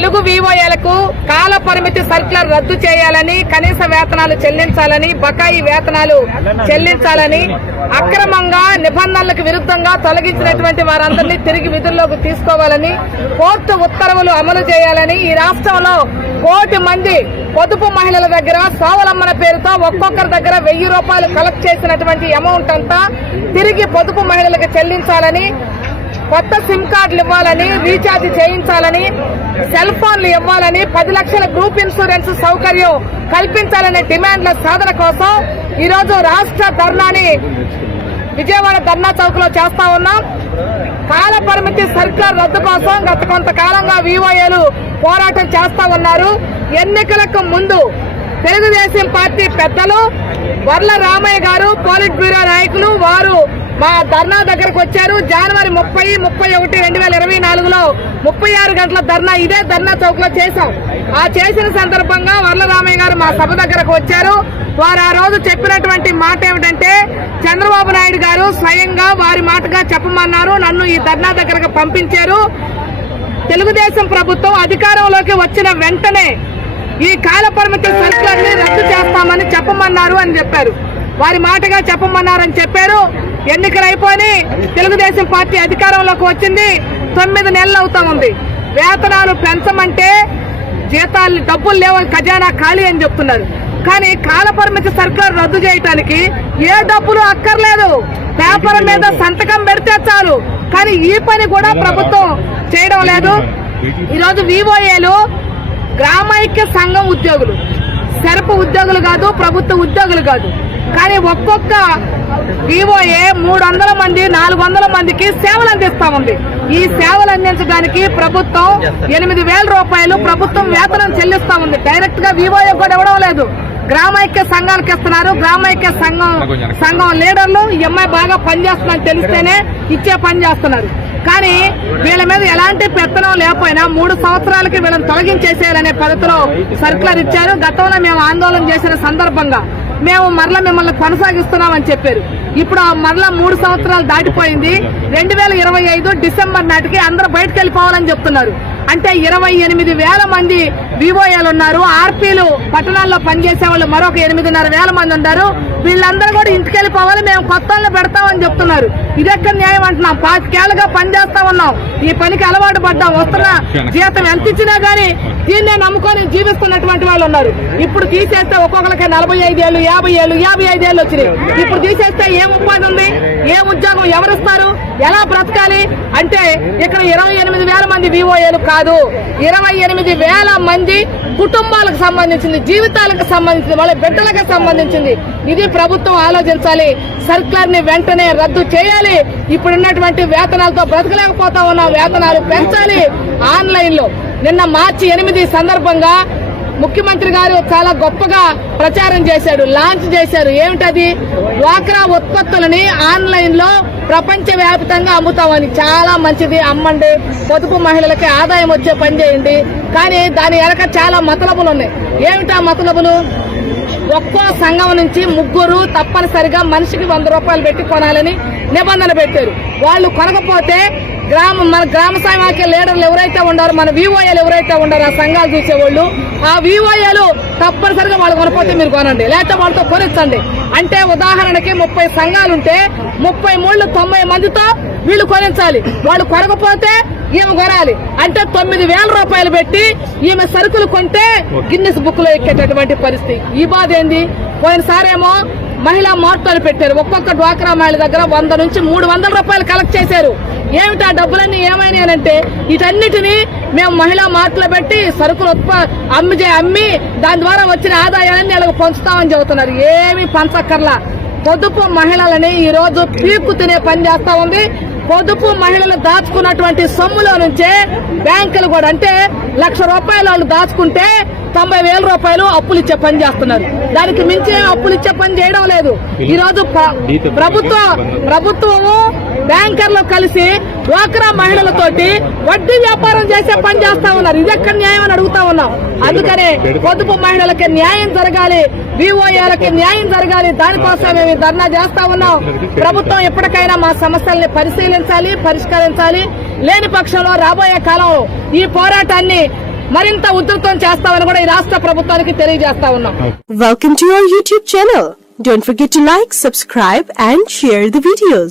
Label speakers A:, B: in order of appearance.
A: తెలుగు వివోఏలకు కాల పరిమితి సర్కులర్ రద్దు చేయాలని కనీస వేతనాలు చెల్లించాలని బకాయి వేతనాలు చెల్లించాలని అక్రమంగా నిబంధనలకు విరుద్ధంగా తొలగించినటువంటి వారందరినీ తిరిగి విధుల్లోకి తీసుకోవాలని కోర్టు ఉత్తర్వులు అమలు చేయాలని ఈ రాష్ట్రంలో కోటి మంది పొదుపు మహిళల దగ్గర స్వావలంబన పేరుతో ఒక్కొక్కరి దగ్గర వెయ్యి రూపాయలు కలెక్ట్ చేసినటువంటి అమౌంట్ అంతా తిరిగి పొదుపు మహిళలకు చెల్లించాలని కొత్త సిమ్ కార్డులు ఇవ్వాలని రీఛార్జ్ చేయించాలని సెల్ ఫోన్లు ఇవ్వాలని పది లక్షల గ్రూప్ ఇన్సూరెన్స్ సౌకర్యం కల్పించాలనే డిమాండ్ల సాధన కోసం ఈరోజు రాష్ట్ర ధర్నాని విజయవాడ ధర్నా చౌక్లో చేస్తా ఉన్నాం. కాల పరిమితి సర్కార్ రద్దు కోసం గత కొంతకాలంగా వివోఏలు పోరాటం చేస్తా ఉన్నారు. ఎన్నికలకు ముందు తెలుగుదేశం పార్టీ పెద్దలు వర్ల రామయ్య గారు పోలిట్ బ్యూరో నాయకులు వారు మా ధర్నా దగ్గరకు వచ్చారు. జనవరి ముప్పై ముప్పై ఒకటి రెండు వేల ఇరవై నాలుగులో ముప్పై ఆరు గంటల ధర్నా ఇదే ధర్నా చౌక్లో చేశాం. ఆ చేసిన సందర్భంగా వరలరామయ్య గారు మా సభ దగ్గరకు వచ్చారు. వారు ఆ రోజు చెప్పినటువంటి మాట ఏమిటంటే చంద్రబాబు నాయుడు గారు స్వయంగా వారి మాటగా చెప్పమన్నారు నన్ను ఈ ధర్నా దగ్గరకు పంపించారు. తెలుగుదేశం ప్రభుత్వం అధికారంలోకి వచ్చిన వెంటనే ఈ కాలపరిమితి పరిమితి రద్దు చేస్తామని చెప్పమన్నారు అని చెప్పారు. వారి మాటగా చెప్పమన్నారని చెప్పారు. ఎన్నికలు అయిపోయి తెలుగుదేశం పార్టీ అధికారంలోకి వచ్చింది. తొమ్మిది నెలలు అవుతా ఉంది. వేతనాలు పెంచమంటే జీతాలు డబ్బులు లేవని ఖజానా ఖాళీ అని చెప్తున్నారు. కానీ కాలపరిమితి సర్కులర్ రద్దు చేయటానికి ఏ డబ్బులు అక్కర్లేదు. పేపర్ మీద సంతకం పెడితే చాలు. కానీ ఈ పని కూడా ప్రభుత్వం చేయడం లేదు. ఈరోజు వివోఏలు గ్రామైక్య సంఘం ఉద్యోగులు. సెరపు ఉద్యోగులు కాదు ప్రభుత్వ ఉద్యోగులు కాదు. కానీ ఒక్కొక్క వివోఏ మూడు వందల మంది నాలుగు వందల మందికి సేవలు అందిస్తా ఉంది. ఈ సేవలు అందించడానికి ప్రభుత్వం ఎనిమిది వేల రూపాయలు ప్రభుత్వం వేతనం చెల్లిస్తా ఉంది. డైరెక్ట్గా వివోఏ కూడా ఇవ్వడం లేదు. గ్రామైక్య సంఘానికి ఇస్తున్నారు. గ్రామైక్య సంఘం సంఘం లీడర్లు ఈ అమ్మాయి బాగా పనిచేస్తుందని తెలిస్తేనే ఇచ్చే పని చేస్తున్నారు. కానీ వీళ్ళ మీద ఎలాంటి పెత్తనం లేకపోయినా మూడు సంవత్సరాలకి వీళ్ళని తొలగించేసేయాలనే పద్ధతిలో సర్కులర్ ఇచ్చారు. గతంలో మేము ఆందోళన చేసిన సందర్భంగా మేము మరలా మిమ్మల్ని కొనసాగిస్తున్నామని చెప్పారు. ఇప్పుడు ఆ మరలా మూడు సంవత్సరాలు దాటిపోయింది. రెండు వేల ఇరవై ఐదు డిసెంబర్ నాటికి అందరూ బయటకు వెళ్ళిపోవాలని చెప్తున్నారు. అంటే ఇరవై ఎనిమిది వేల మంది వివోఏలు ఉన్నారు. ఆర్పీలు పట్టణాల్లో పనిచేసే వాళ్ళు మరొక ఎనిమిదిన్నర వేల మంది ఉన్నారు. వీళ్ళందరూ కూడా ఇంటికి వెళ్ళిపోవాలి మేము కొత్త పెడతామని చెప్తున్నారు. ఇదెక్కడ న్యాయం అంటున్నాం? పాతికేళ్ళుగా పనిచేస్తా ఉన్నాం. ఈ పనికి అలవాటు పడ్డాం. వస్తున్న జీతం ఎంత ఇచ్చినా గానీ దీన్నే నమ్ముకొని జీవిస్తున్నటువంటి వాళ్ళు ఉన్నారు. ఇప్పుడు తీసేస్తే ఒక్కొక్కరికి నలభై ఐదేళ్ళు యాభై ఏళ్ళు యాభై ఐదేళ్ళు వచ్చినాయి. ఇప్పుడు తీసేస్తే ఏం ఉపాధి ఉంది? ఏం ఉద్యోగం ఎవరిస్తారు? ఎలా బ్రతకాలి? అంటే ఇక్కడ ఇరవై ఎనిమిది వేల మంది వివోఏలు కాదు ఇరవై ఎనిమిది వేల మంది కుటుంబాలకు సంబంధించింది జీవితాలకు సంబంధించింది వాళ్ళ బిడ్డలకు సంబంధించింది. ఇది ప్రభుత్వం ఆలోచించాలి. సర్కులర్ని వెంటనే రద్దు చేయాలి. ఇప్పుడున్నటువంటి వేతనాలతో బ్రతకలేకపోతా ఉన్న వేతనాలు పెంచాలి. ఆన్లైన్లో నిన్న మార్చి ఎనిమిది సందర్భంగా ముఖ్యమంత్రి గారు చాలా గొప్పగా ప్రచారం చేశాడు లాంచ్ చేశారు. ఏమిటది? డ్వాక్రా ఉత్పత్తులని ఆన్లైన్లో ప్రపంచ వ్యాప్తంగా అమ్ముతామని చాలా మంచిది. అమ్మండి పొదుపు మహిళలకి ఆదాయం వచ్చే పని చేయండి. కానీ దాని వెనక చాలా మతలబులు ఉన్నాయి. ఏమిటా మతలబులు? ఒక్కో సంఘం నుంచి ముగ్గురు తప్పనిసరిగా మనిషికి వంద రూపాయలు పెట్టి కొనాలని నిబంధన పెట్టారు. వాళ్ళు కొనకపోతే గ్రామ మన గ్రామ సమాఖ్య లీడర్లు ఎవరైతే ఉండారో మన వివోఏలు ఎవరైతే ఉండారో ఆ సంఘాలు చూసేవాళ్ళు ఆ వివోఏలు తప్పనిసరిగా వాళ్ళు కొనకపోతే మీరు కొనండి. లేకపోతే వాళ్ళతో కొనిచ్చండి. అంటే ఉదాహరణకి ముప్పై సంఘాలు ఉంటే ముప్పై మూడు తొంభై మందితో వీళ్ళు కొనించాలి. వాళ్ళు కొనకపోతే ఈమె కొనాలి. అంటే తొమ్మిది వేల రూపాయలు పెట్టి ఈమె సరుకులు కొంటే గిన్నెస్ బుక్లో ఎక్కేటటువంటి పరిస్థితి. ఈ బాధ ఏంది? పోయినసారేమో మహిళా మార్టాలు పెట్టారు. ఒక్కొక్క డ్వాక్రా మహిళ దగ్గర వంద నుంచి మూడు వందల రూపాయలు కలెక్ట్ చేశారు. ఏమిటి ఆ డబ్బులన్నీ ఏమైనాయనంటే వీటన్నిటిని మేము మహిళా మార్కులు పెట్టి సరుకులు ఉత్ప అమ్మి అమ్మి దాని ద్వారా వచ్చిన ఆదాయాన్ని వాళ్ళకి పంచుతామని చెబుతున్నారు. ఏమీ పంచక్కర్లా. పొదుపు మహిళలని ఈ రోజు పీక్కు తినే పని చేస్తా ఉంది. పొదుపు మహిళలు దాచుకున్నటువంటి సొమ్ములో నుంచే బ్యాంకులు కూడా అంటే లక్ష రూపాయలు వాళ్ళు దాచుకుంటే తొంభై వేల రూపాయలు అప్పులు ఇచ్చే పని చేస్తున్నారు. దానికి మించి అప్పులు ఇచ్చే పని చేయడం లేదు. ఈ రోజు ప్ర- ప్రభుత్వం ప్రభుత్వము బ్యాంకర్లు కలిసి డ్వాక్రా మహిళలతోటి వడ్డీ వ్యాపారం చేసే పని చేస్తా ఉన్నారు. ఇది ఎక్కడ న్యాయం అని అడుగుతా ఉన్నాం. అందుకనే పొదుపు మహిళలకి న్యాయం జరగాలి విఓఏలకి న్యాయం జరగాలి. దానికోసం మేము ధర్నా చేస్తా ఉన్నాం. ప్రభుత్వం ఎప్పటికైనా మా సమస్యల్ని పరిశీలించాలి పరిష్కరించాలి. లేని పక్షంలో రాబోయే కాలంలో ఈ పోరాటాన్ని మరింత ఉధృతం చేస్తామని కూడా ఈ రాష్ట్ర ప్రభుత్వానికి తెలియజేస్తా ఉన్నాం.
B: Welcome to your YouTube channel Don't forget to like, subscribe, and share the videos.